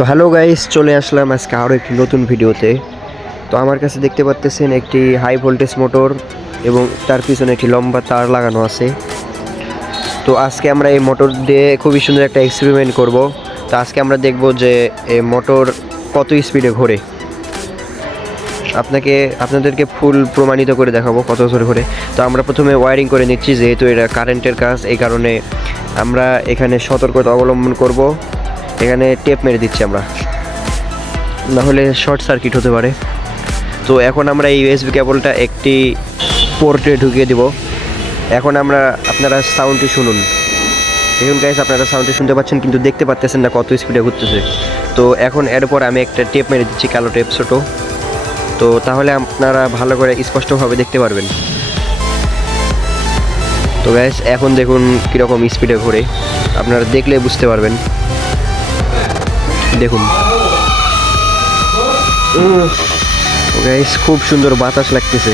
তো hello guys, চলে আসলাম আজকে আরও একটি নতুন ভিডিওতে। তো আমার কাছে দেখতে পাচ্ছেন একটি হাই ভোল্টেজ মোটর এবং তার পিছনে একটি লম্বা তার লাগানো আছে। তো আজকে আমরা এই মোটর দিয়ে খুবই সুন্দর একটা এক্সপেরিমেন্ট করব। তো আজকে আমরা দেখব যে এই মোটর কত স্পিডে ঘোরে। আপনাদেরকে ফুল প্রমাণিত করে দেখাবো কত জোরে ঘোরে। তো আমরা প্রথমে ওয়্যারিং করে নিচ্ছি, যেহেতু এটা কারেন্টের কাজ, এই কারণে আমরা এখানে সতর্কতা অবলম্বন করব। এখানে টেপ মেরে দিচ্ছি আমরা, না হলে শর্ট সার্কিট হতে পারে। তো এখন আমরা এই ইউএসবি কেবলটা একটি পোর্টে ঢুকিয়ে দেব। এখন আপনারা সাউন্ডটি শুনুন। দেখুন গাইস, আপনারা সাউন্ডটি শুনতে পাচ্ছেন কিন্তু দেখতে পাচ্ছেন না কত স্পিডে ঘুরতেছে। তো এখন এরপর আমি একটা টেপ মেরে দিচ্ছি, কালো টেপ ছোটো। তো তাহলে আপনারা ভালো করে স্পষ্টভাবে দেখতে পারবেন। তো গাইস এখন দেখুন কীরকম স্পিডে ঘোরে, আপনারা দেখলে বুঝতে পারবেন। দেখুন গাইস, খুব সুন্দর বাতাস লাগতেছে।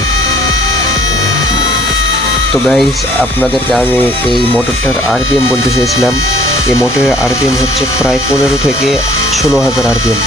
তো গাইস আপনাদেরকে আমি এই মোটরটার আরপিএম বলতে চেয়েছিলাম। এই মোটরের আরপিএম হচ্ছে প্রায় 15 থেকে 16,000 আরপিএম।